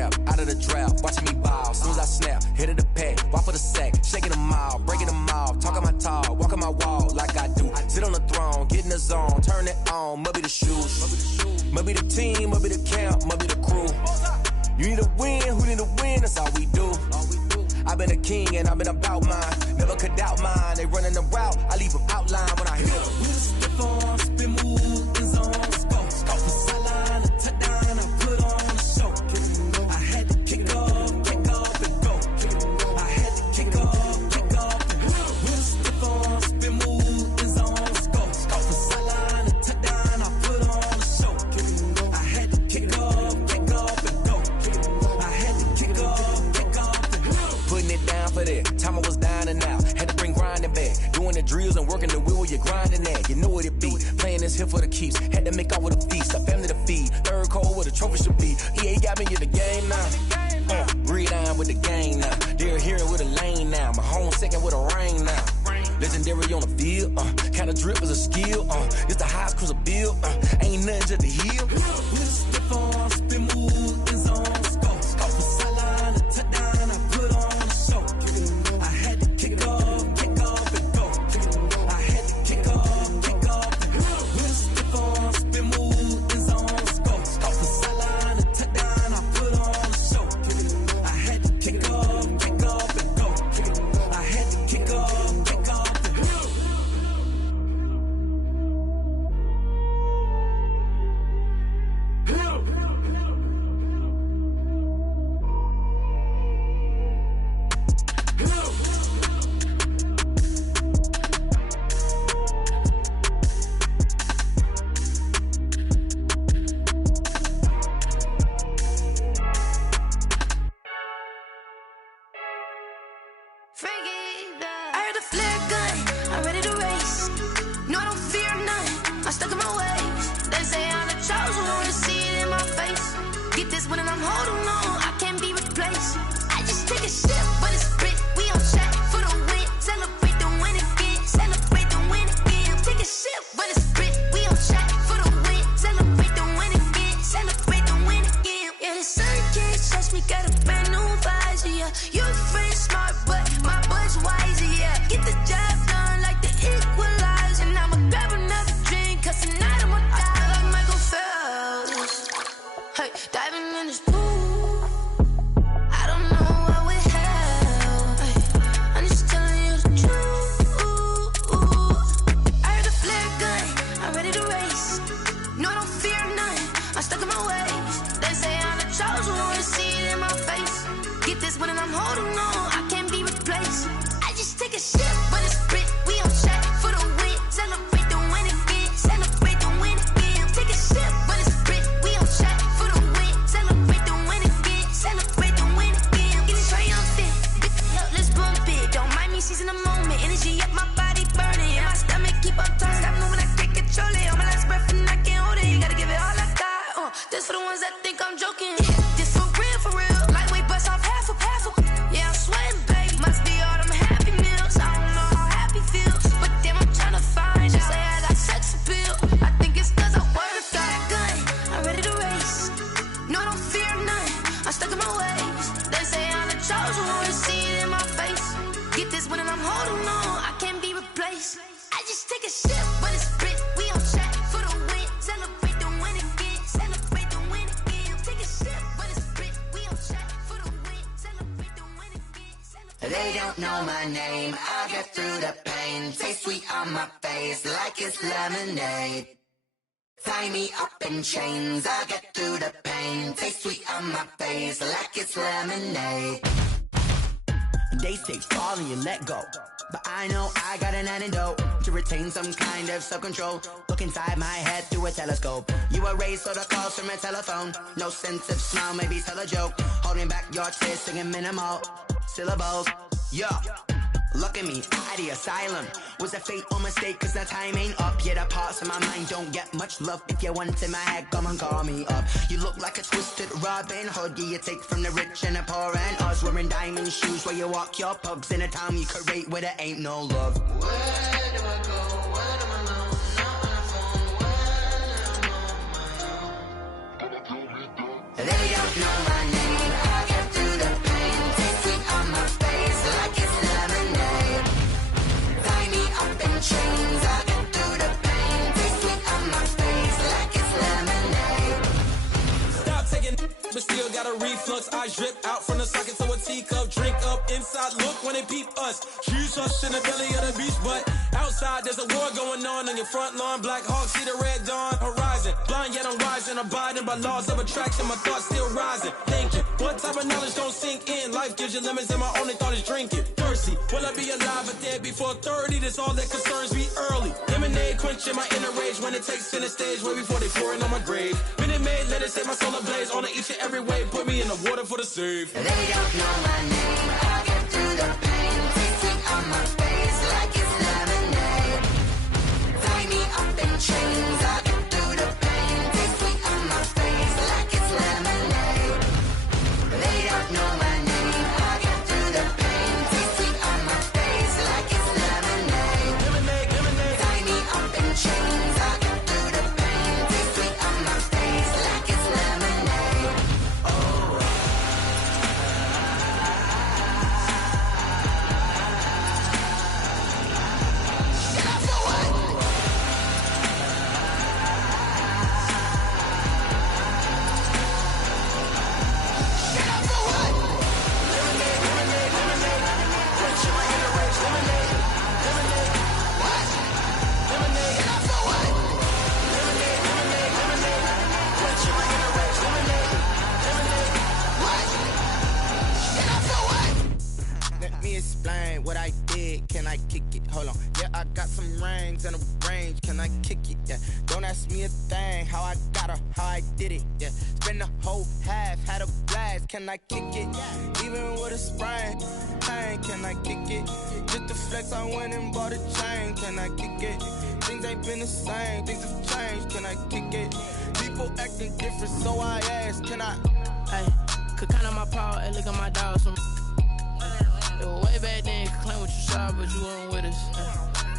cap, out of the draft, watching me ball. Soon as I snap, hit of the pack, walk for the sack, shaking them all, breaking them all, talking my talk, walking my wall like I do. Sit on the throne, get in the zone, turn it on, must be the shoes, must be the team, must be the camp, must be the crew. You need a win, who need a win, that's all we do. I've been a king and I've been about mine, never could doubt mine. They running the route, I leave them outline when I hit them. We just step on, spin, move, in zone, scope. From the sideline, a touchdown, I put on a show. I had to kick off and go. I had to kick off and go. We just step on, spin, move, in zone, scope. From the sideline, a touchdown, I put on a show. I had to kick off and go. I had to kick off and go. Putting it down for that, time I was down and out. Had to bring grinding back, doing the drills and working the wheel where you're grinding at. You know what it be, playing this here for the keeps. Had to make off with a feast, a family to feed. Third cold where the trophy should be. EA got me in the game now. Breathe down with the game now. They're here with a lane now. My home second with a rain now. Legendary on the field, kinda drip is a skill. It's the highest cruiser bill, ain't nothing to the heel. We just step on, spin, move, in zone, scope. From the sideline, a touchdown, I put on a show. I had to kick off and go. I had to kick off and go. We just step on, spin, move, in zone, scope. From the sideline, a touchdown, I put on a show. I had to kick off and go. I had to kick off and go. I heard a flare gun, I'm ready to race. No, I don't fear none, I'm stuck in my ways. They say I'm the chosen one, to see it in my face. Get this one and I'm holding on, I can't be replaced. I just take a sip, but it's Brit, we on track for the win. Celebrate the win again, celebrate the win again. Take a sip, but it's Brit, we on track for the win. Celebrate the win again, celebrate the win again. Yeah, the sun can't touch me, got a brand new visor, yeah. You a friend smart, but my bud's wiser, yeah. Get the job done like the equalizer. And I'ma grab another drink, cause tonight I'ma die like Michael Phelps. Hey, diving in this pool, I don't know what would help. Hey, I'm just telling you the truth. I heard a flare gun, I'm ready to race. No, I don't fear none, I'm stuck in my ways. They say I'm the chosen one, to see it in my face. Get this one and I'm holding on, I can't be replaced. I just take a sip, but it's Brit, we on track for the win. Celebrate the win again, celebrate the win again. Take a sip, but it's Brit, we on track for the win. Celebrate the win again, celebrate the win again. Get it triumphant, let's bump it. Don't mind me seizing the moment, energy up my body burning. And my stomach keep on turning, stop moving, I can't control it. On my last breath and I can't hold it, you gotta give it all I got. This for the ones that think I'm joking. This for real, lightweight bust off half a. Yeah, I'm sweating, baby, must be all them happy meals. I don't know how happy feels, but damn, I'm trying to find out. Say I got sex appeal, I think it's cause I work a gun, I'm ready to race. No, I don't fear none, I'm stuck in my ways. They say I'm the chosen one, to see it in my face. Get this one and I'm holding on, I can't be replaced. I just take a sip, but it's Brit, we on track for the win. Celebrate the win again, celebrate the win again. Take a sip, but it's Brit, we on track for the win. Celebrate the win again. They don't know my name, I'll get through the pain. Taste sweet on my face like it's lemonade. Tie me up in chains, I'll get through the pain. Taste sweet on my face like it's lemonade. They say fall and you let go, but I know I got an antidote to retain some kind of self-control. Look inside my head through a telescope. You erase all the calls from a telephone. No sense of smile, maybe tell a joke. Holding back your tears, singing minimal syllables. Yo, look at me, at the asylum. Was a fate or mistake, cause the time ain't up. Yet the parts of my mind don't get much love. If you want in my head, come and call me up. You look like a twisted Robin Hood. Yeah, you take from the rich and the poor and us. Wearing diamond shoes where you walk your pugs. In a town you create where there ain't no love. Where do I go? Where do I know? Not on the phone. When I'm on my own. They don't know my name. us. Eyes drip out from the socket to a teacup. Drink up inside, look when they peep us. Choose us in the belly of the beach, but outside there's a war going on your front lawn. Black Hawks see the red dawn horizon. Blind yet I'm rising, abiding by laws of attraction. My thoughts still rising. Thinking, what type of knowledge don't sink in? Life gives you lemons and my only thought is drinking. Thirsty, will I be alive or dead before 30? That's all that concerns me early. Lemonade quenching my inner rage when it takes center stage way before they pour it on my grave. Minute Maid, let it set my soul ablaze. On each and every way, put me in the water for the save. They don't know my name. I'll get through the pain. Taste sweet on my face like it's lemonade. Tie me up in chains. I'll get through the pain. Taste sweet on my face like it's lemonade. They don't know my name. I'll get through the pain. Taste sweet on my face like it's lemonade. Lemonade. Tie me up in chains. I'll get through the pain. Taste sweet on my face like it's lemonade. Let me explain what I did. Can I kick it? Hold on. Yeah, I got some rings and a range. Can I kick it? Yeah. Don't ask me a thing. How I got her, how I did it. Yeah. Spend the whole half, had a blast. Can I kick it? Even with a sprain. Hey, can I kick it? Just to flex, I went and bought a chain. Can I kick it? Things ain't been the same. Things have changed. Can I kick it? People acting different, so I ask. Can I? Hey, could count on my power and look at my dogs. Way back then, you could claim what you saw, but you weren't with us.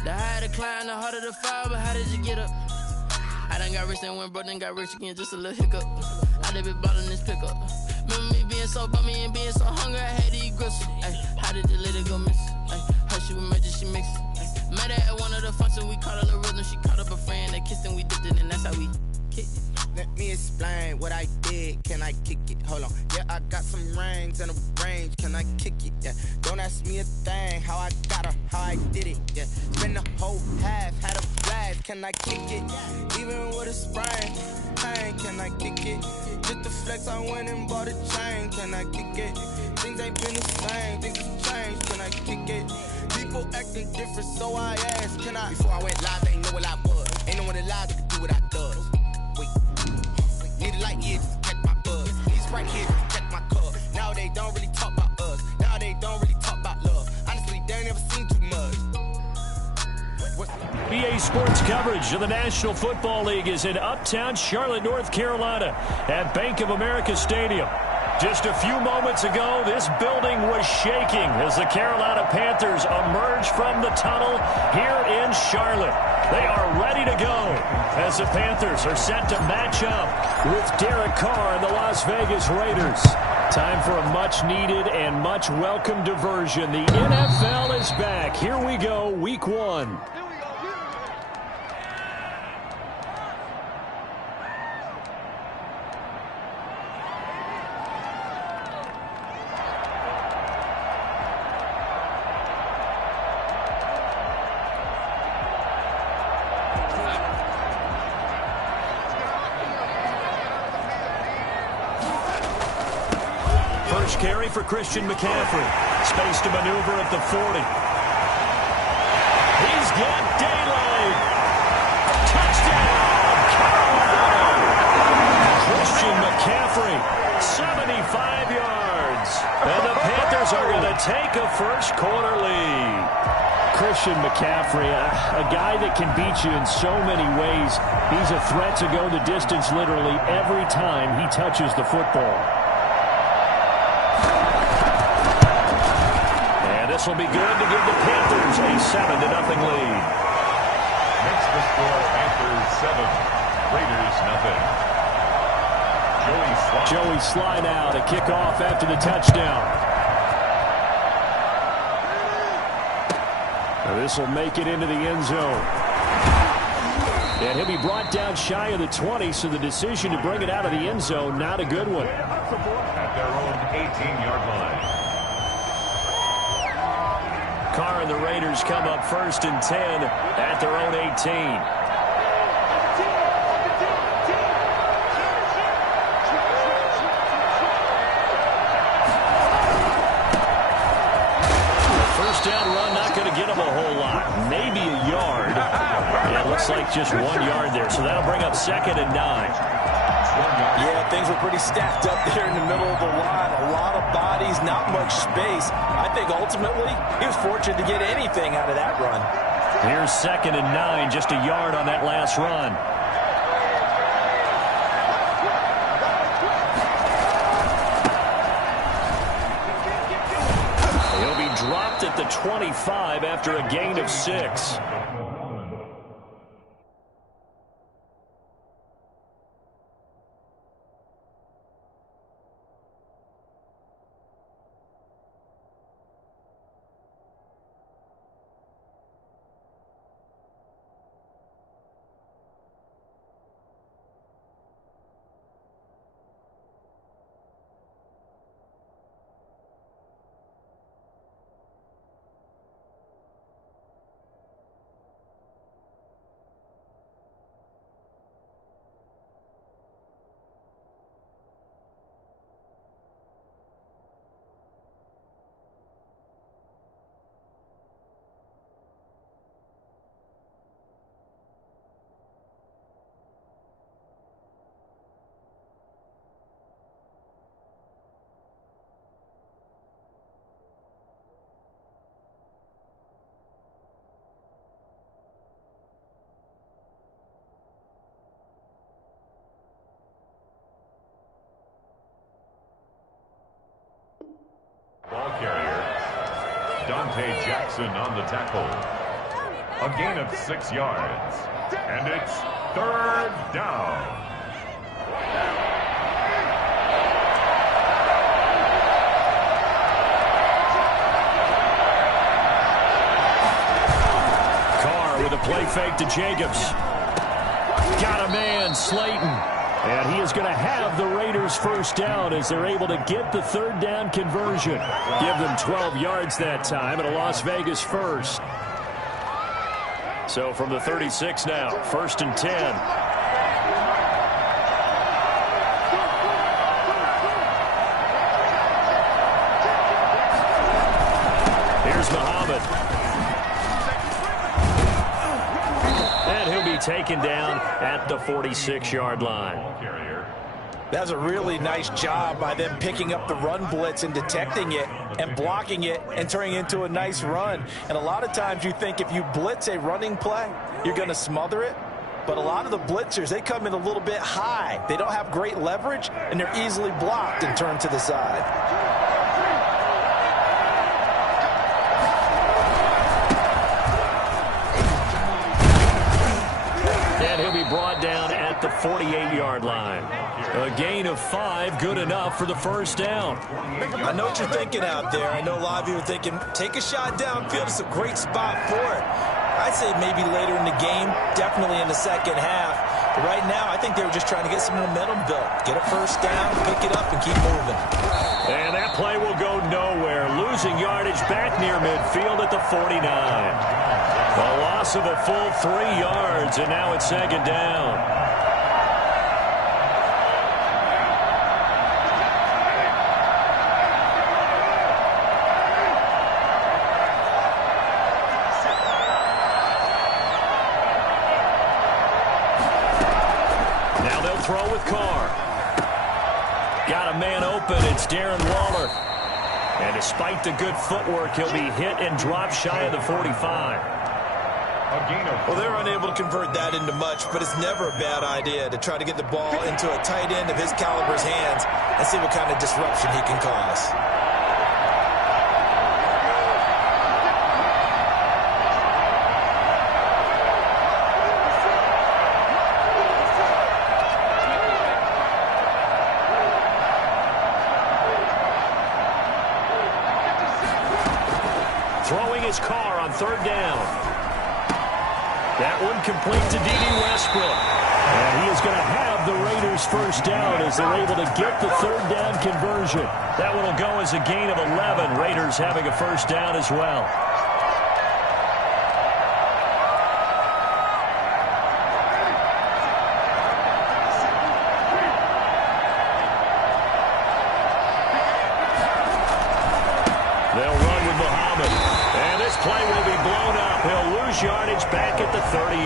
The higher the climb, the harder the fall, but how did you get up? I done got rich, then went broke, then got rich again, just a little hiccup. I done been ballin' this pickup. Remember me being so bummy and being so hungry, I had to eat gristle. Ay, how did you let it go miss? Ay, how she was magic, she mixed. Met her at one of the functions, we caught a little rhythm, she caught up a friend, they kissed and we dipped it, and that's how we kicked it. Let me explain what I did. Can I kick it? Hold on. Yeah, I got some rings and a range. Can I kick it? Yeah. Don't ask me a thing. How I got her, how I did it. Yeah. Spend the whole half, had a blast. Can I kick it? Even with a sprain. Hey, can I kick it? Just to flex, I went and bought a chain. Can I kick it? Things ain't been the same. Things have changed. Can I kick it? People acting different, so I asked. Can I? Before I went live, they ain't know what I was. Ain't no one alive that could do what I does. Wait. Need a light year to catch my buzz. Need Sprite here to catch my cup. Now they don't really talk about us. Now they don't really talk about love. Honestly, they ain't never seen too much. BA Sports coverage of the National Football League is in uptown Charlotte, North Carolina at Bank of America Stadium. Just a few moments ago, this building was shaking as the Carolina Panthers emerged from the tunnel here in Charlotte. They are ready to go as the Panthers are set to match up with Derek Carr and the Las Vegas Raiders. Time for a much-needed and much-welcome diversion. The NFL is back. Here we go, Week 1. First carry for Christian McCaffrey. Space to maneuver at the 40. He's got daylight. Touchdown, Carolina. Christian McCaffrey, 75 yards. And the Panthers are going to take a first quarter lead. Christian McCaffrey, a guy that can beat you in so many ways. He's a threat to go the distance literally every time he touches the football. This will be good to give the Panthers a 7-0 lead. Next the score, Panthers 7, Raiders 0. Joey Slye now to kick off after the touchdown. Now this will make it into the end zone. And he'll be brought down shy of the 20, so the decision to bring it out of the end zone, not a good one. At their own 18-yard line. Carr and the Raiders come up 1st and 10 at their own 18. Down run, not going to get him a whole lot. Maybe a yard. Yeah, it looks like just 1 yard there. So that'll bring up 2nd and 9. Yeah, things were pretty stacked up there in the middle of the line. A lot of bodies, not much space. I think ultimately he was fortunate to get anything out of that run. Here's 2nd and 9, just a yard on that last run. Dropped at the 25 after a gain of 6. Ball carrier, Dante Jackson on the tackle. A gain of 6 yards. And it's 3rd down. Carr with a play fake to Jacobs. Got a man, Slayton. And he is going to have the Raiders 1st down as they're able to get the 3rd down conversion. Give them 12 yards that time and a Las Vegas 1st. So from the 36 now, 1st and 10. Here's Muhammad. And he'll be taken down at the 46-yard line. That's a really nice job by them picking up the run blitz and detecting it and blocking it and turning it into a nice run. And a lot of times you think if you blitz a running play, you're going to smother it. But a lot of the blitzers, they come in a little bit high. They don't have great leverage, and they're easily blocked and turned to the side. And he'll be brought down at the 48-yard line. A gain of 5, good enough for the 1st down. I know what you're thinking out there. I know a lot of you are thinking, take a shot downfield. It's a great spot for it. I'd say maybe later in the game, definitely in the 2nd half. But right now, I think they were just trying to get some momentum built. Get a 1st down, pick it up, and keep moving. And that play will go nowhere. Losing yardage back near midfield at the 49. A loss of a full 3 yards, and now it's 2nd down. Throw with Carr. Got a man open. It's Darren Waller. And despite the good footwork, he'll be hit and dropped shy of the 45. Well, they're unable to convert that into much, but it's never a bad idea to try to get the ball into a tight end of his caliber's hands and see what kind of disruption he can cause. Throwing his Carr on 3rd down. That one complete to D.D. Westbrook. And he is going to have the Raiders first down as they're able to get the third down conversion. That one will go as a gain of 11. Raiders having a first down as well. They'll run with Muhammad. And this play will be blown up. He'll lose yardage back at the 38.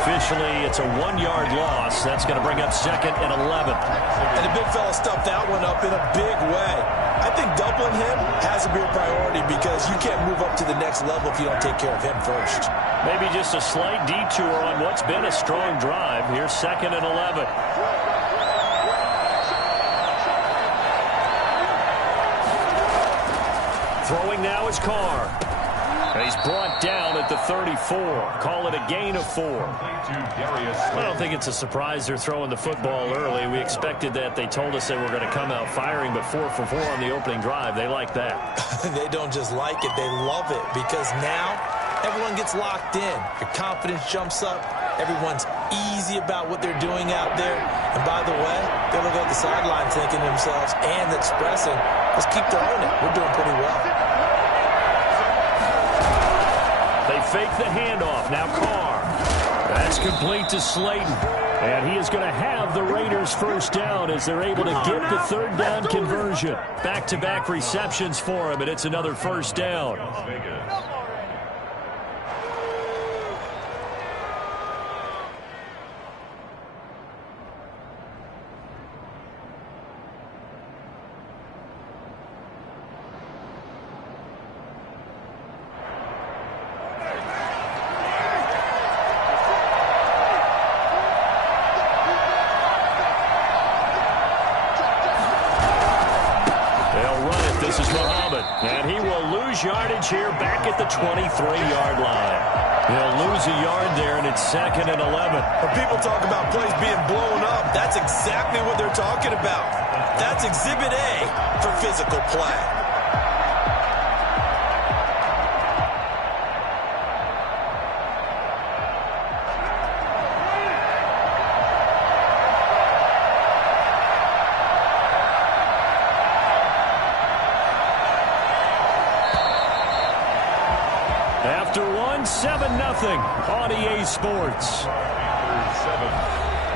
Officially, it's a 1-yard loss. That's going to bring up 2nd and 11. And the big fella stuffed that one up in a big way. I think doubling him has to be a priority because you can't move up to the next level if you don't take care of him first. Maybe just a slight detour on what's been a strong drive. Here's 2nd and 11. Throwing now is Carr. He's brought down at the 34. Call it a gain of 4. I don't think it's a surprise they're throwing the football early. We expected that. They told us they were going to come out firing, but 4 for 4 on the opening drive. They like that. They don't just like it. They love it because now everyone gets locked in. Your confidence jumps up. Everyone's easy about what they're doing out there. And by the way, they're looking at the sideline thinking to themselves and expressing, let's keep throwing it. We're doing pretty well. They fake the handoff. Now Carr. That's complete to Slayton. And he is going to have the Raiders first down as they're able to get the third down conversion. Back-to-back receptions for him, and it's another first down. And he will lose yardage here back at the 23-yard line. He'll lose a yard there, and it's 2nd and 11. When people talk about plays being blown up, that's exactly what they're talking about. That's Exhibit A for physical play. After 7-0 on EA Sports. 7,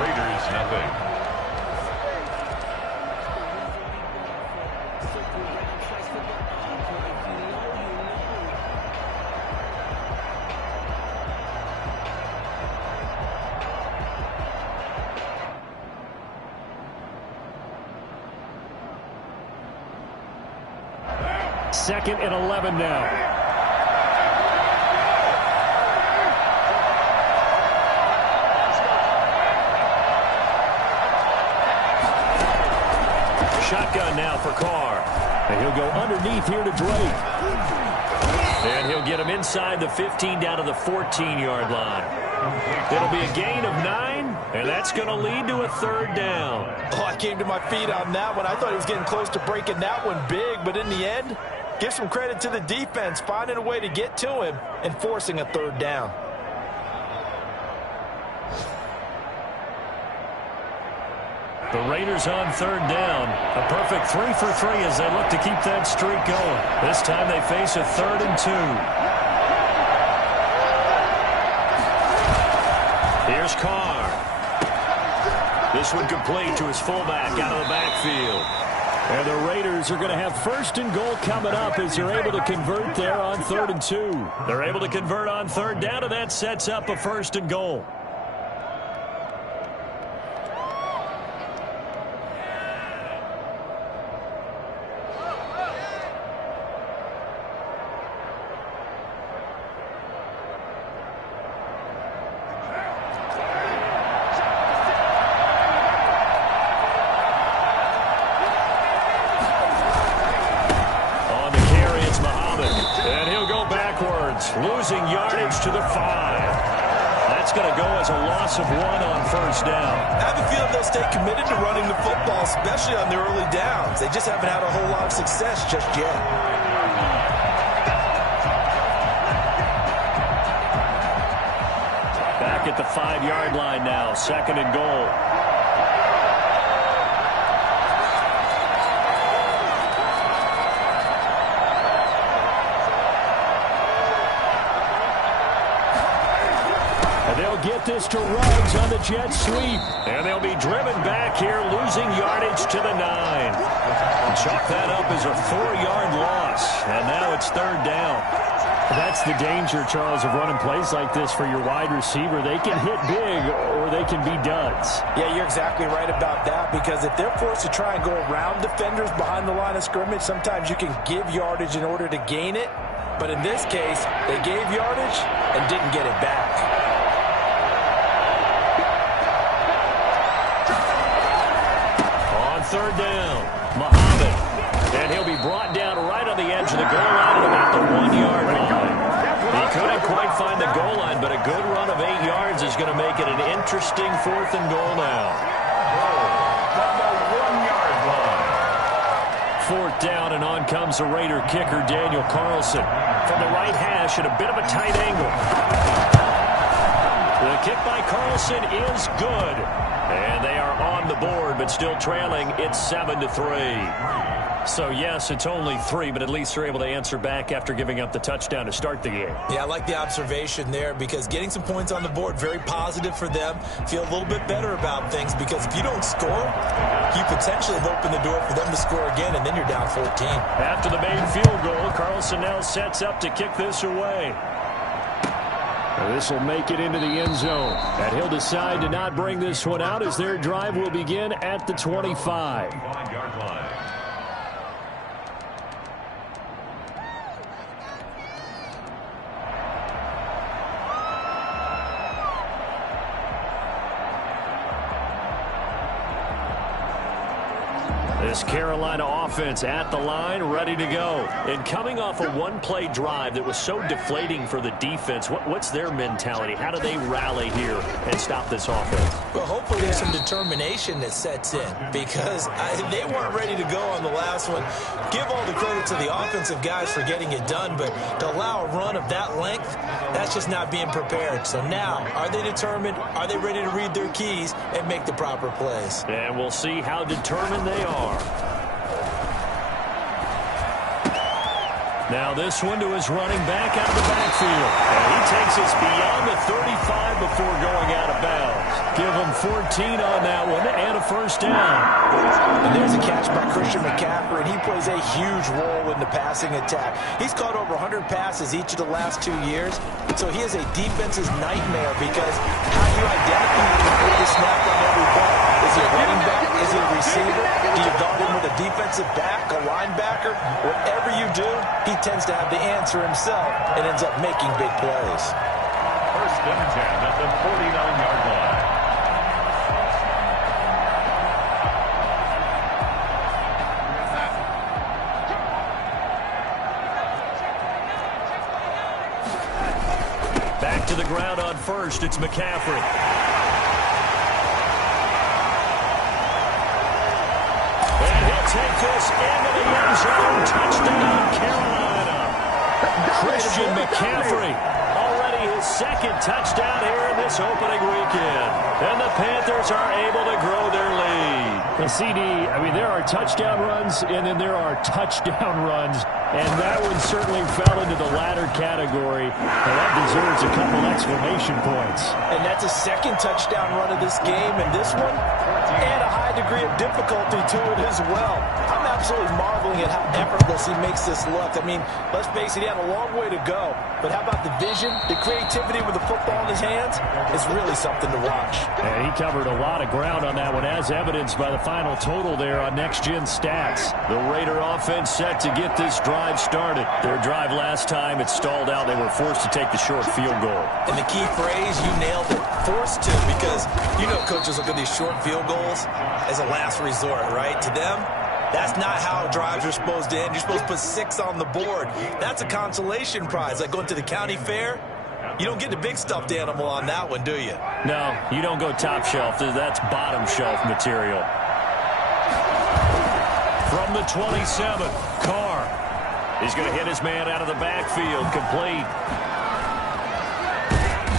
Raiders nothing. Second and 11 now. Shotgun now for Carr. And he'll go underneath here to Drake. And he'll get him inside the 15 down to the 14-yard line. It'll be a gain of 9, and that's going to lead to a third down. Oh, I came to my feet on that one. I thought he was getting close to breaking that one big, but in the end, give some credit to the defense, finding a way to get to him and forcing a third down. The Raiders on third down. A perfect 3 for 3 as they look to keep that streak going. This time they face a 3rd and 2. Here's Carr. This one complete to his fullback out of the backfield. And the Raiders are going to have 1st and goal coming up as they're able to convert there on 3rd and 2. They're able to convert on third down, and that sets up a 1st and goal. Losing yardage to the 5. That's going to go as a loss of 1 on first down. I have a feeling they'll stay committed to running the football, especially on the early downs. They just haven't had a whole lot of success just yet. back at the 5-yard line now. 2nd and goal. They'll get this to Ruggs on the jet sweep. And they'll be driven back here, losing yardage to the 9. Chalk that up as a 4-yard loss. And now it's 3rd down. That's the danger, Charles, of running plays like this for your wide receiver. They can hit big or they can be duds. Yeah, you're exactly right about that, because if they're forced to try and go around defenders behind the line of scrimmage, sometimes you can give yardage in order to gain it. But in this case, they gave yardage and didn't get it back. On 3rd down, Muhammad. And he'll be brought down right on the edge of the goal line at about the 1-yard line. He couldn't quite find the goal line, but a good run of 8 yards is going to make it an interesting 4th and goal now. From the 1-yard line. 4th down, and on comes the Raider kicker, Daniel Carlson. From the right hash at a bit of a tight angle. The kick by Carlson is good. And they are on the board, but still trailing. It's 7-3. So, yes, it's only 3, but at least they're able to answer back after giving up the touchdown to start the game. Yeah, I like the observation there, because getting some points on the board, very positive for them. Feel a little bit better about things, because if you don't score, you potentially have opened the door for them to score again, and then you're down 14. After the main field goal, Carlson now sets up to kick this away. This will make it into the end zone. And he'll decide to not bring this one out as their drive will begin at the 25. 5-yard line. This Carolina offense at the line, ready to go. And coming off a one-play drive that was so deflating for the defense, what's their mentality? How do they rally here and stop this offense? Well, hopefully there's some determination that sets in, because they weren't ready to go on the last one. Give all the credit to the offensive guys for getting it done, but to allow a run of that length, that's just not being prepared. So now, are they determined? Are they ready to read their keys and make the proper plays? And we'll see how determined they are. Now this one to his running back out of the backfield. And he takes us beyond the 35 before going out of bounds. Give him 14 on that one and a 1st down. And there's a catch by Christian McCaffrey, and he plays a huge role in the passing attack. He's caught over 100 passes each of the last 2 years, so he is a defense's nightmare, because how do you identify the snap on every play? Is he a running back? Is he a receiver? Do you guard him with a defensive back, a linebacker? Whatever you do, he tends to have the answer himself and ends up making big plays. 1st and 10 at the 49-yard line. Back to the ground on 1st, it's McCaffrey. And he'll take this into the end zone. Touchdown, Carolina. Christian McCaffrey, already his 2nd touchdown here in this opening weekend. And the Panthers are able to grow their lead. The CD, I mean, there are touchdown runs, and then there are touchdown runs. And that one certainly fell into the latter category. And that deserves a couple exclamation points. And that's a 2nd touchdown run of this game, and this one, and a high degree of difficulty to it as well. I'm absolutely marveling at how effortless he makes this look. I mean, let's face it, he had a long way to go. But how about the vision, the creativity with the football in his hands? It's really something to watch. And he covered a lot of ground on that one, as evidenced by the final total there on Next Gen Stats. The Raider offense set to get this drive started. Their drive last time, it stalled out. They were forced to take the short field goal. And the key phrase, you nailed it, forced to, because you know coaches look at these short field goals as a last resort, right? To them, that's not how drives are supposed to end. You're supposed to put 6 on the board. That's a consolation prize, like going to the county fair. You don't get the big stuffed animal on that one, do you? No, you don't go top shelf. That's bottom shelf material. From the 27, Carr. He's going to hit his man out of the backfield, complete.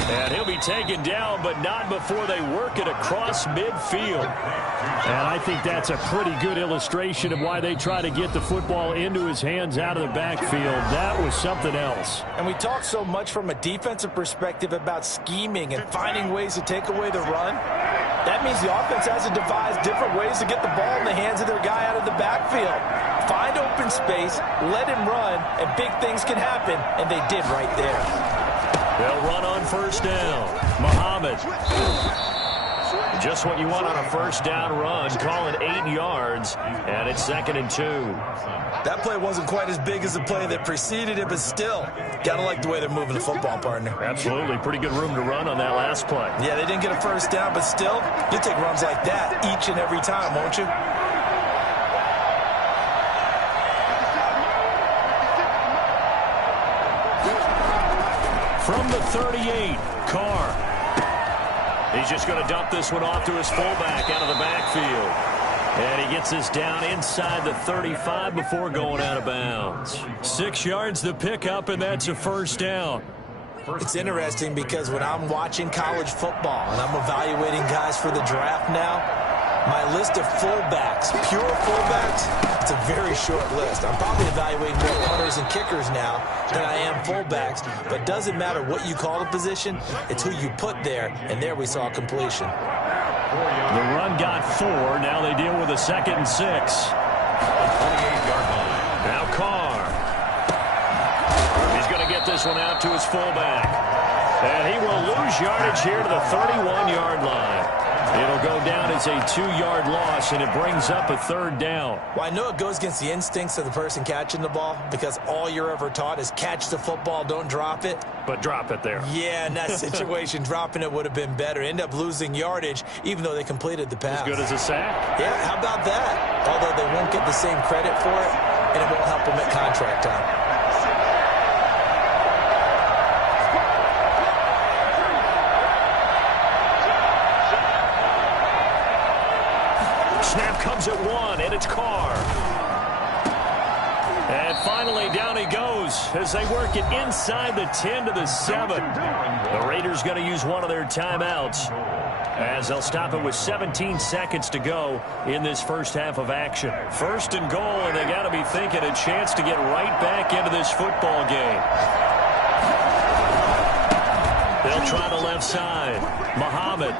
And he'll be taken down, but not before they work it across midfield. And I think that's a pretty good illustration of why they try to get the football into his hands out of the backfield. That was something else. And we talk so much from a defensive perspective about scheming and finding ways to take away the run. That means the offense has to devise different ways to get the ball in the hands of their guy out of the backfield. Find open space, let him run, and big things can happen, and they did right there. They'll run on first down. Muhammad. Just what you want on a first down run. Call it 8 yards, and it's 2nd and 2. That play wasn't quite as big as the play that preceded it, but still, gotta like the way they're moving the football, partner. Absolutely. Pretty good room to run on that last play. Yeah, they didn't get a first down, but still, you take runs like that each and every time, won't you? From the 38, Carr. He's just going to dump this one off to his fullback out of the backfield. And he gets this down inside the 35 before going out of bounds. 6 yards the pickup, and that's a first down. It's interesting because when I'm watching college football and I'm evaluating guys for the draft now, my list of fullbacks, pure fullbacks, it's a very short list. I'm probably evaluating more punters and kickers now than I am fullbacks, but it doesn't matter what you call the position, it's who you put there, and there we saw completion. The run got 4. Now they deal with a 2nd and 6. 28-yard line. Now Carr. He's going to get this one out to his fullback. And he will lose yardage here to the 31-yard line. It'll go down as a 2-yard loss, and it brings up a 3rd down. Well, I know it goes against the instincts of the person catching the ball because all you're ever taught is catch the football, don't drop it. But drop it there. Yeah, in that situation, dropping it would have been better. End up losing yardage, even though they completed the pass. As good as a sack? Yeah, how about that? Although they won't get the same credit for it, and it won't help them at contract time. Snap comes at 1, and it's Carr. And finally, down he goes as they work it inside the 10 to the 7. The Raiders going to use one of their timeouts as they'll stop it with 17 seconds to go in this first half of action. 1st and goal, and they got to be thinking a chance to get right back into this football game. They'll try the left side. Muhammad.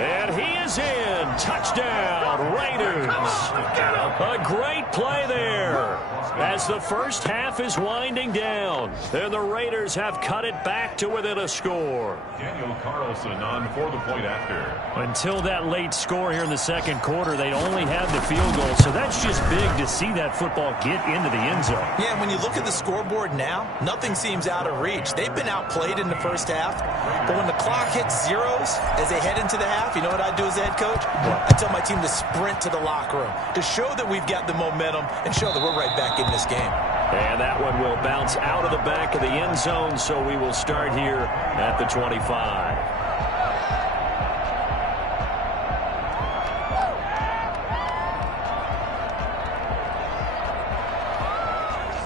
And he is in. Touchdown, Raiders. A great play there as the first half is winding down. And the Raiders have cut it back to within a score. Daniel Carlson on for the point after. Until that late score here in the 2nd quarter, they only had the field goal. So that's just big to see that football get into the end zone. Yeah, when you look at the scoreboard now, nothing seems out of reach. They've been outplayed in the first half. But when the clock hits zeros as they head into the half, you know what I do as a head coach? I tell my team to sprint to the locker room to show that we've got the momentum and show that we're right back in this game. And that one will bounce out of the back of the end zone, so we will start here at the 25.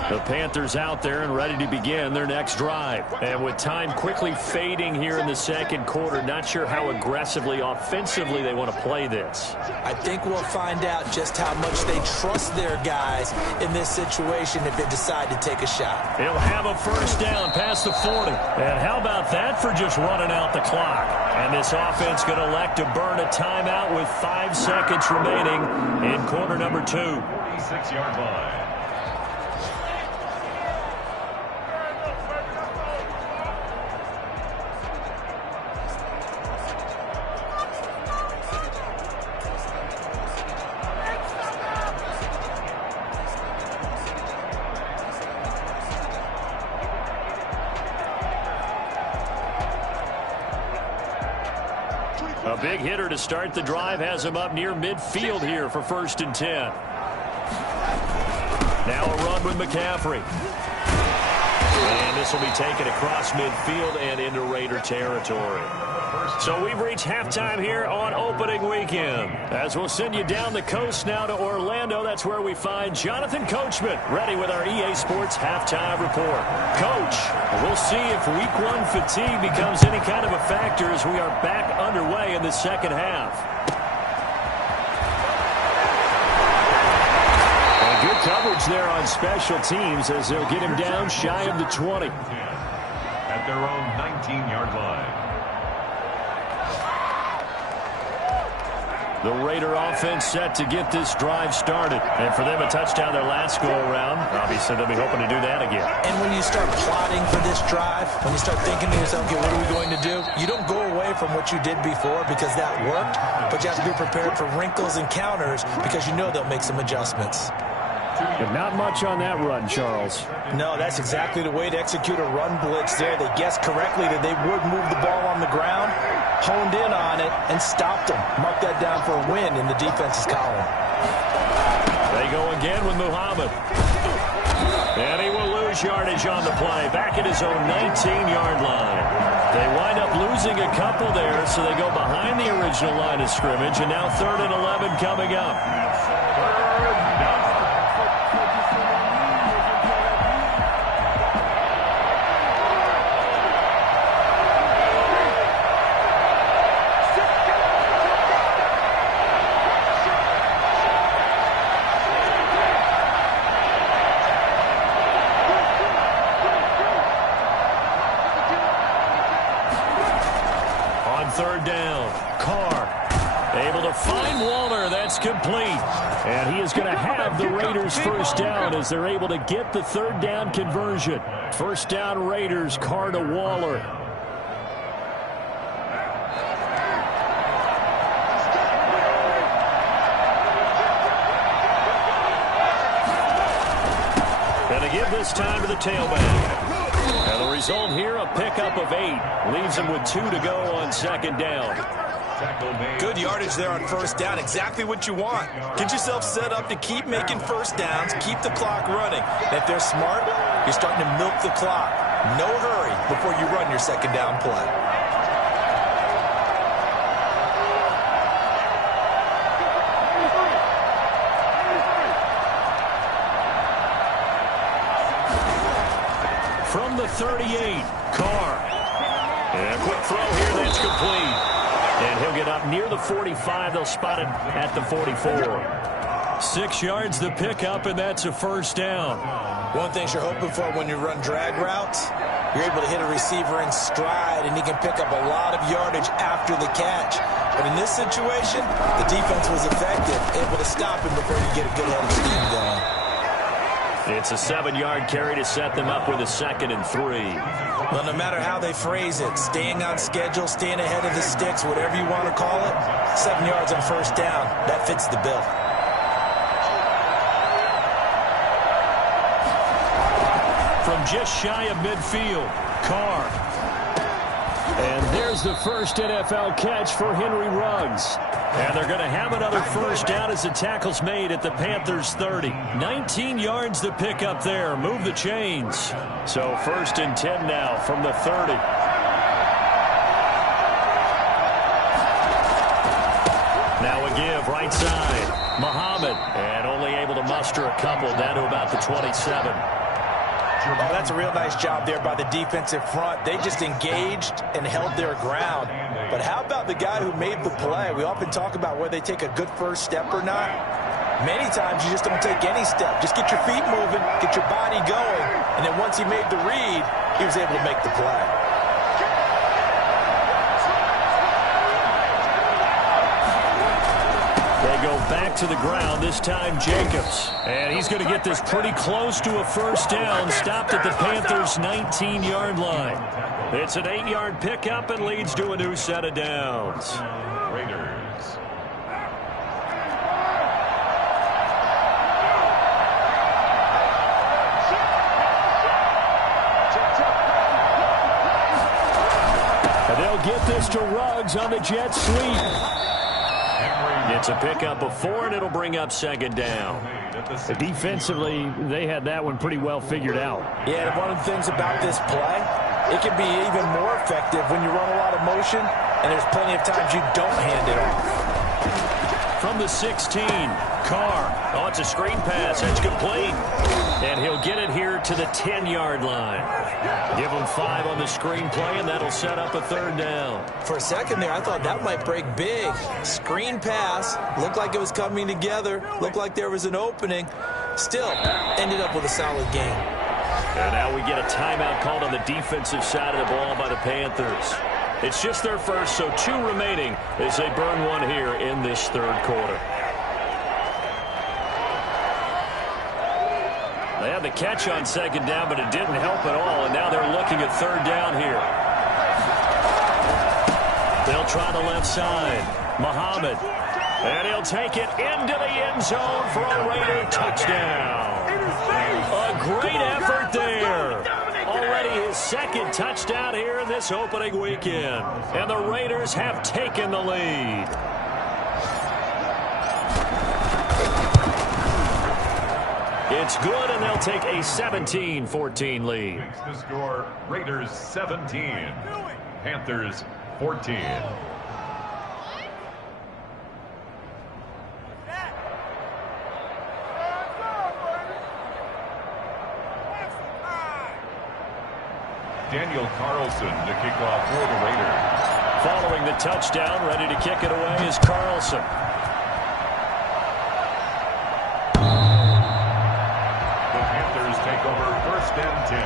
The Panthers out there and ready to begin their next drive. And with time quickly fading here in the 2nd quarter, not sure how aggressively, offensively they want to play this. I think we'll find out just how much they trust their guys in this situation if they decide to take a shot. He'll have a first down past the 40. And how about that for just running out the clock? And this offense going to elect to burn a timeout with 5 seconds remaining in quarter number 2. 46-yard line. A big hitter to start the drive has him up near midfield here for 1st and 10. Now a run with McCaffrey. And this will be taken across midfield and into Raider territory. So we've reached halftime here on opening weekend. As we'll send you down the coast now to Orlando, that's where we find Jonathan Coachman ready with our EA Sports halftime report. Coach, we'll see if week one fatigue becomes any kind of a factor as we are back underway in the second half. And good coverage there on special teams as they'll get him down shy of the 20. At their own 19-yard line. The Raider offense set to get this drive started. And for them, a touchdown their last go-around. Obviously, they'll be hoping to do that again. And when you start plotting for this drive, when you start thinking to yourself, okay, what are we going to do? You don't go away from what you did before because that worked, but you have to be prepared for wrinkles and counters because you know they'll make some adjustments. But not much on that run, Charles. No, that's exactly the way to execute a run blitz there. They guessed correctly that they would move the ball on the ground, honed in on it, and stopped them. Mark that down for a win in the defense's column. They go again with Muhammad. And he will lose yardage on the play, back at his own 19-yard line. They wind up losing a couple there, so they go behind the original line of scrimmage, and now 3rd and 11 coming up. Find Waller. That's complete. And he is going to have the Raiders first down as they're able to get the 3rd down conversion. First down Raiders, Carr to Waller. Going to give this time to the tailback. And the result here, a pickup of 8. Leaves him with 2 to go on 2nd down. Good yardage there on first down. Exactly what you want. Get yourself set up to keep making first downs, keep the clock running. And if they're smart, you're starting to milk the clock. No hurry before you run your 2nd down play. From the 38, Carr. And a quick throw here, that's complete. And he'll get up near the 45. They'll spot him at the 44. 6 yards the pickup, and that's a first down. One thing you're hoping for when you run drag routes, you're able to hit a receiver in stride, and he can pick up a lot of yardage after the catch. But in this situation, the defense was effective, able to stop him before you get a good head of steam going. It's a 7-yard carry to set them up with a 2nd and 3. Well, no matter how they phrase it, staying on schedule, staying ahead of the sticks, whatever you want to call it, 7 yards on first down, that fits the bill. From just shy of midfield, Carr. And there's the first NFL catch for Henry Ruggs. And they're going to have another first down as the tackle's made at the Panthers 30. 19 yards to pick up there. Move the chains. So 1st and 10 now from the 30. Now a give right side. Muhammad. And only able to muster a couple down to about the 27. Oh, that's a real nice job there by the defensive front. They just engaged and held their ground. But how about the guy who made the play? We often talk about whether they take a good first step or not. Many times you just don't take any step. Just get your feet moving, get your body going, and then once he made the read, he was able to make the play. They go back to the ground, this time Jacobs. And he's going to get this pretty close to a first down, stopped at the Panthers' 19-yard line. It's an 8-yard pickup and leads to a new set of downs. Raiders. And they'll get this to Ruggs on the jet sweep. It's a pickup of 4, and it'll bring up second down. Defensively, they had that one pretty well figured out. Yeah, and one of the things about this play, it can be even more effective when you run a lot of motion, and there's plenty of times you don't hand it off. From the 16, Carr. Oh, it's a screen pass. It's complete. And he'll get it here to the 10-yard line. Give him 5 on the screen play, and that'll set up a third down. For a second there, I thought that might break big. Screen pass. Looked like it was coming together. Looked like there was an opening. Still, ended up with a solid game. And now we get a timeout called on the defensive side of the ball by the Panthers. It's just their first, so 2 remaining as they burn one here in this third quarter. They had the catch on second down, but it didn't help at all, and now they're looking at third down here. They'll try the left side. Muhammad. And he'll take it into the end zone for a Raider touchdown. A great effort there. Already his second touchdown here in this opening weekend. And the Raiders have taken the lead. It's good, and they'll take a 17-14 lead. Makes the score Raiders 17, Panthers 14. Daniel Carlson to kick off for the Raiders. Following the touchdown, ready to kick it away is Carlson. The Panthers take over 1st and 10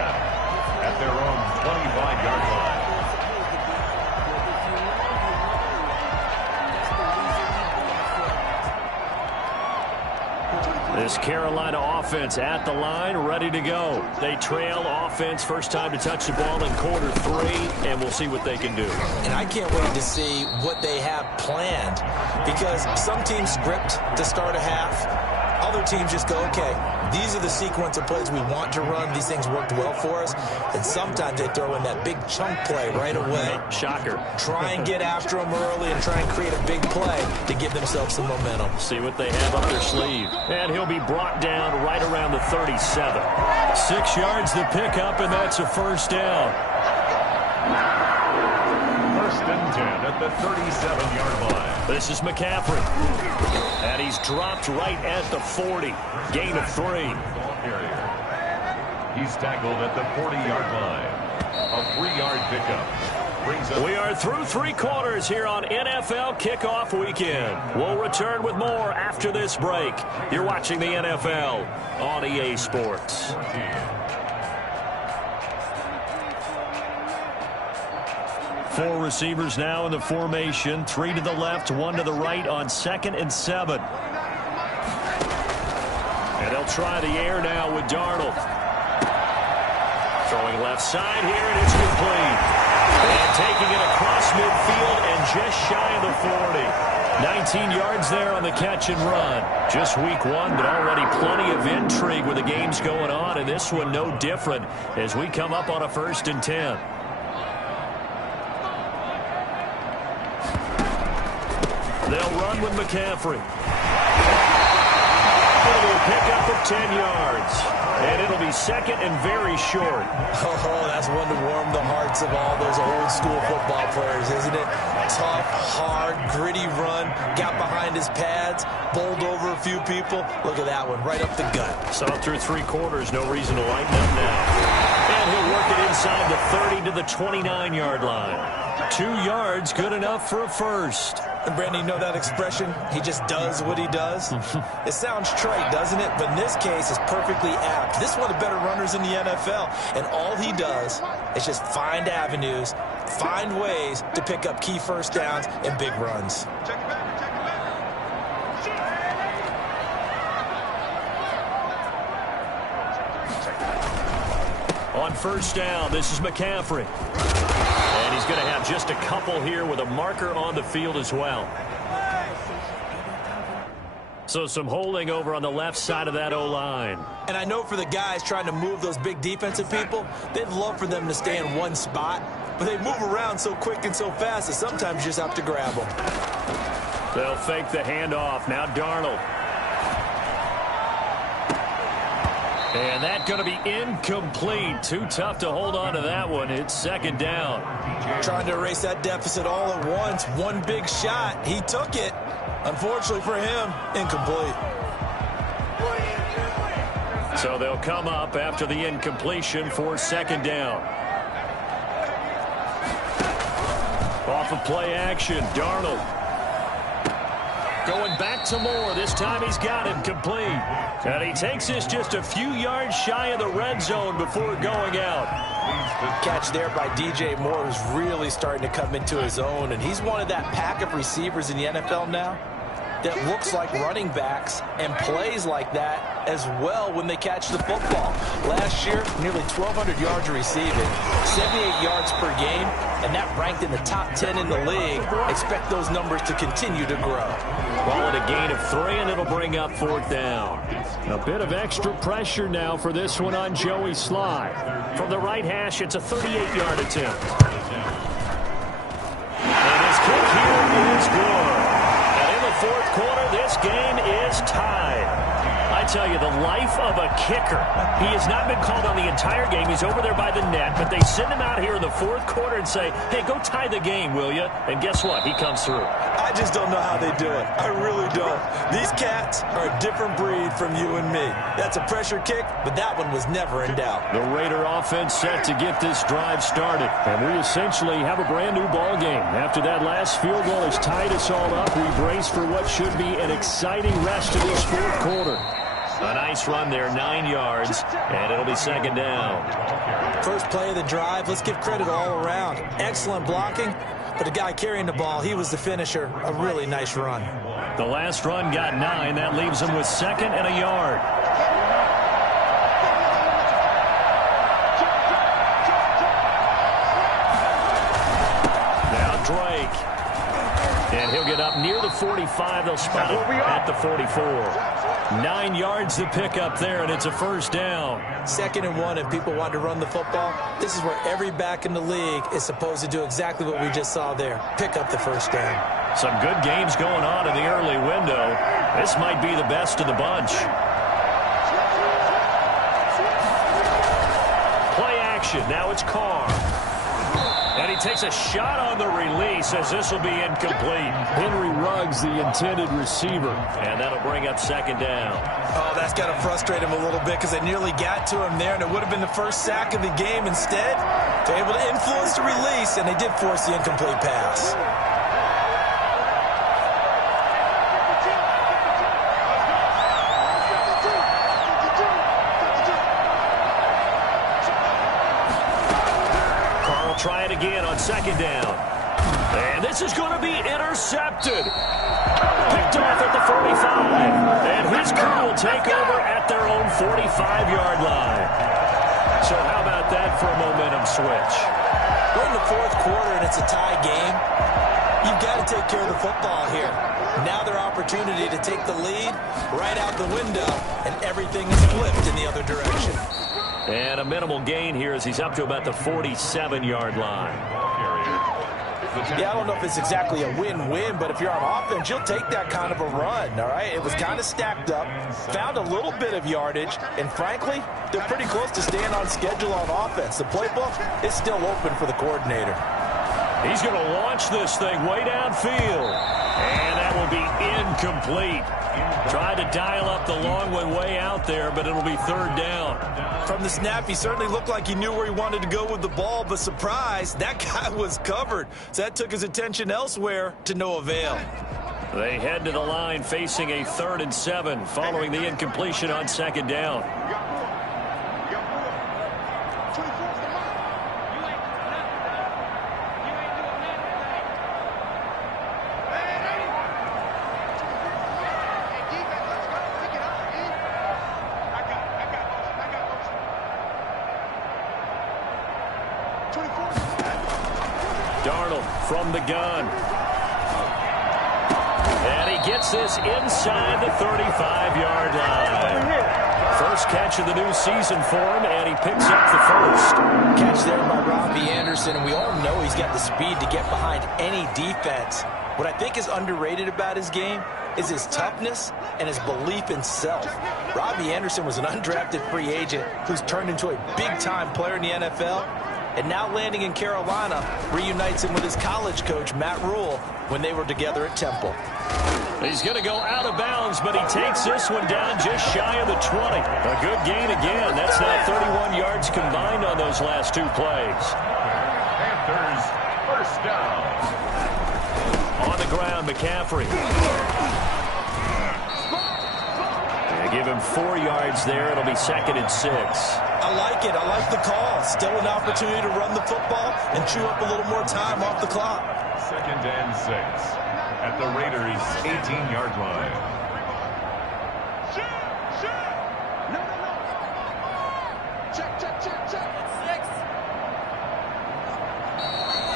at their own 25-yard line. This Carolina offense at the line, ready to go. They trail offense, first time to touch the ball in quarter 3, and we'll see what they can do. And I can't wait to see what they have planned, because some teams script to start a half. Other teams just go, okay, these are the sequence of plays we want to run. These things worked well for us. And sometimes they throw in that big chunk play right away. Shocker. Try and get after them early and try and create a big play to give themselves some momentum. See what they have up their sleeve. And he'll be brought down right around the 37. 6 yards to pick up, and that's a first down. 1st and 10 at the 37-yard line. This is McCaffrey. And he's dropped right at the 40. Gain of 3. Ball carrier. He's tackled at the 40-yard line. A 3-yard pickup. Brings up. We are through 3 quarters here on NFL Kickoff Weekend. We'll return with more after this break. You're watching the NFL on EA Sports. 14. 4 receivers now in the formation. 3 to the left, 1 to the right on 2nd and 7. And they'll try the air now with Darnold. Throwing left side here, and it's complete. And taking it across midfield and just shy of the 40. 19 yards there on the catch and run. Just week 1, but already plenty of intrigue with the games going on, and this one no different as we come up on a 1st and 10. They'll run with McCaffrey. It'll be a pickup of 10 yards. And it'll be 2nd and very short. Oh, that's one to warm the hearts of all those old school football players, isn't it? Tough, hard, gritty run. Got behind his pads, bowled over a few people. Look at that one, right up the gut. Saw through 3 quarters, no reason to lighten up now. And he'll work it inside the 30 to the 29-yard line. 2 yards, good enough for a first. And Brandon, you know that expression? He just does what he does. It sounds trite, doesn't it? But in this case, it's perfectly apt. This is one of the better runners in the NFL. And all he does is just find avenues, find ways to pick up key first downs and big runs. On 1st down, this is McCaffrey. And he's going to have just a couple here with a marker on the field as well. So some holding over on the left side of that O-line. And I know for the guys trying to move those big defensive people, they'd love for them to stay in one spot. But they move around so quick and so fast that sometimes you just have to grab them. They'll fake the handoff. Now Darnold. And that's going to be incomplete. Too tough to hold on to that one. It's second down. Trying to erase that deficit all at once. One big shot. He took it. Unfortunately for him, incomplete. So they'll come up after the incompletion for second down. Off of play action, Darnold. Going back to Moore. This time he's got it complete. And he takes this just a few yards shy of the red zone before going out. Catch there by DJ Moore, who's really starting to come into his own. And he's one of that pack of receivers in the NFL now that looks like running backs and plays like that as well when they catch the football. Last year, nearly 1,200 yards receiving, 78 yards per game, and that ranked in the top 10 in the league. Expect those numbers to continue to grow. Ball at a gain of 3, and it'll bring up fourth down. A bit of extra pressure now for this one on Joey Sly. From the right hash, it's a 38-yard attempt. And his kick here is good. And in the fourth quarter, this game is tied. I tell you, the life of a kicker. He has not been called on the entire game. He's over there by the net, but they send him out here in the fourth quarter and say, hey, go tie the game, will you? And guess what? He comes through. I just don't know how they do it. I really don't. These cats are a different breed from you and me. That's a pressure kick, but that one was never in doubt. The Raider offense set to get this drive started. And we essentially have a brand new ball game. After that last field goal has tied us all up, we brace for what should be an exciting rest of this fourth quarter. A nice run there, 9 yards, and it'll be second down. First play of the drive, let's give credit all around. Excellent blocking, but the guy carrying the ball, he was the finisher. A really nice run. The last run got 9. That leaves him with second and a yard. Now Drake. And he'll get up near the 45. They'll spot him at the 44. 9 yards to pick up there, and it's a first down. 2nd and 1, and people want to run the football. This is where every back in the league is supposed to do exactly what we just saw there. Pick up the first down. Some good games going on in the early window. This might be the best of the bunch. Play action. Now it's Carr. And he takes a shot on the release as this will be incomplete. Henry Ruggs, the intended receiver. And that'll bring up second down. Oh, that's got to frustrate him a little bit because they nearly got to him there, and it would have been the first sack of the game. Instead, they're able to influence the release, and they did force the incomplete pass. Try it again on second down. And this is going to be intercepted. Picked off at the 45. And his crew will take over at their own 45-yard line. So how about that for a momentum switch? We're in the fourth quarter, and it's a tie game. You've got to take care of the football here. Now their opportunity to take the lead right out the window, and everything is flipped in the other direction. And a minimal gain here as he's up to about the 47-yard line. Yeah, I don't know if it's exactly a win-win, but if you're on offense, you'll take that kind of a run, all right? It was kind of stacked up, found a little bit of yardage, and frankly, they're pretty close to staying on schedule on offense. The playbook is still open for the coordinator. He's going to launch this thing way downfield, and that will be incomplete. Tried to dial up the long one way out there, but it'll be third down. From the snap, he certainly looked like he knew where he wanted to go with the ball, but surprise, that guy was covered. So that took his attention elsewhere to no avail. They head to the line facing a 3rd and 7 following the incompletion on second down. Darnold from the gun. And he gets this inside the 35-yard line. First catch of the new season for him, and he picks up the first. Catch there by Robbie Anderson, and we all know he's got the speed to get behind any defense. What I think is underrated about his game is his toughness and his belief in self. Robbie Anderson was an undrafted free agent who's turned into a big-time player in the NFL, and now landing in Carolina reunites him with his college coach, Matt Rule, when they were together at Temple. He's going to go out of bounds, but he takes this one down just shy of the 20. A good gain again. That's now 31 yards combined on those last two plays. Panthers, first down. On the ground, McCaffrey. They give him 4 yards there. It'll be 2nd and 6. I like it. I like the call. Still an opportunity to run the football and chew up a little more time off the clock. 2nd and 6 at the Raiders' 18-yard line.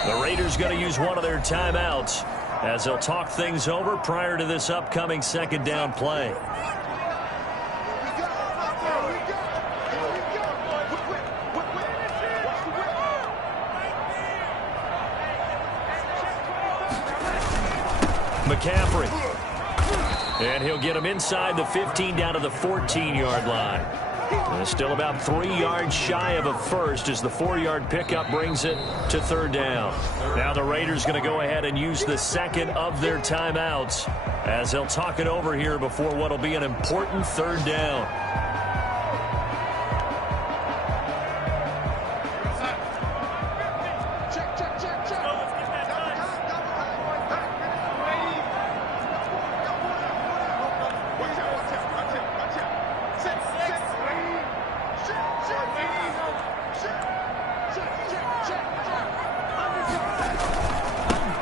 The Raiders going to use one of their timeouts as they'll talk things over prior to this upcoming 2nd down play. McCaffrey. And he'll get him inside the 15 down to the 14-yard line. And still about 3 yards shy of a first as the 4-yard pickup brings it to 3rd down. Now the Raiders going to go ahead and use the 2nd of their timeouts as they'll talk it over here before what will be an important 3rd down.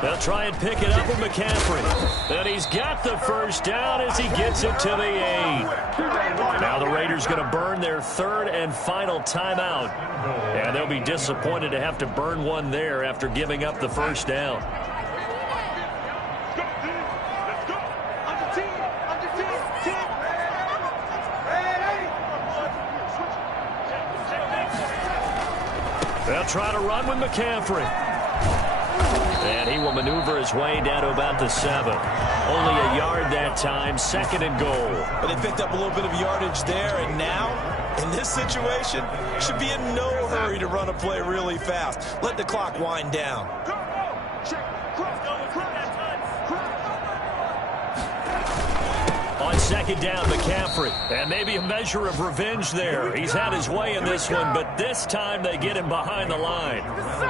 They'll try and pick it up with McCaffrey. And he's got the first down as he gets it to the 8. Now the Raiders going to burn their 3rd and final timeout. And they'll be disappointed to have to burn one there after giving up the first down. They'll try to run with McCaffrey. And he will maneuver his way down to about the 7. Only a yard that time, 2nd and goal. But they picked up a little bit of yardage there, and now, in this situation, should be in no hurry to run a play really fast. Let the clock wind down. On 2nd down, McCaffrey. And maybe a measure of revenge there. He's had his way in this one, but this time they get him behind the line.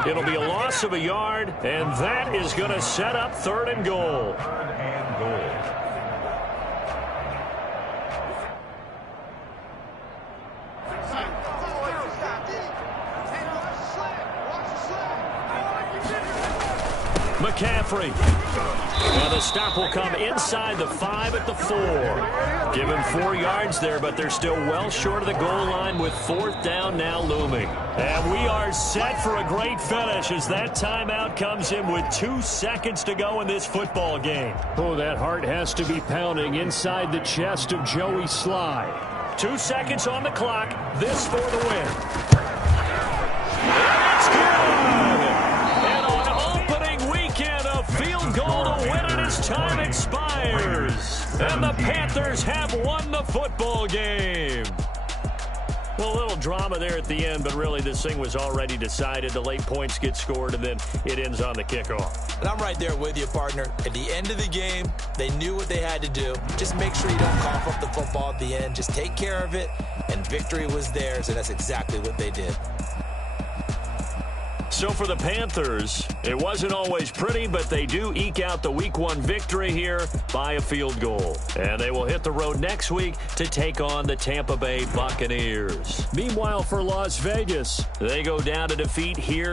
It'll be a loss of a yard, and that is going to set up 3rd and goal. McCaffrey. And the stop will come inside the 5 at the 4. Give him 4 yards there, but they're still well short of the goal line with 4th down now looming. And we are set for a great finish as that timeout comes in with 2 seconds to go in this football game. Oh, that heart has to be pounding inside the chest of Joey Sly. 2 seconds on the clock. This for the win. It's good! And on opening weekend, a field goal to win it as time expires. And the Panthers have won the football game. Well, a little drama there at the end, but really this thing was already decided. The late points get scored, and then it ends on the kickoff. And I'm right there with you, partner. At the end of the game, they knew what they had to do. Just make sure you don't cough up the football at the end. Just take care of it, and victory was theirs, and that's exactly what they did. So for the Panthers, it wasn't always pretty, but they do eke out the Week 1 victory here by a field goal. And they will hit the road next week to take on the Tampa Bay Buccaneers. Meanwhile, for Las Vegas, they go down to defeat here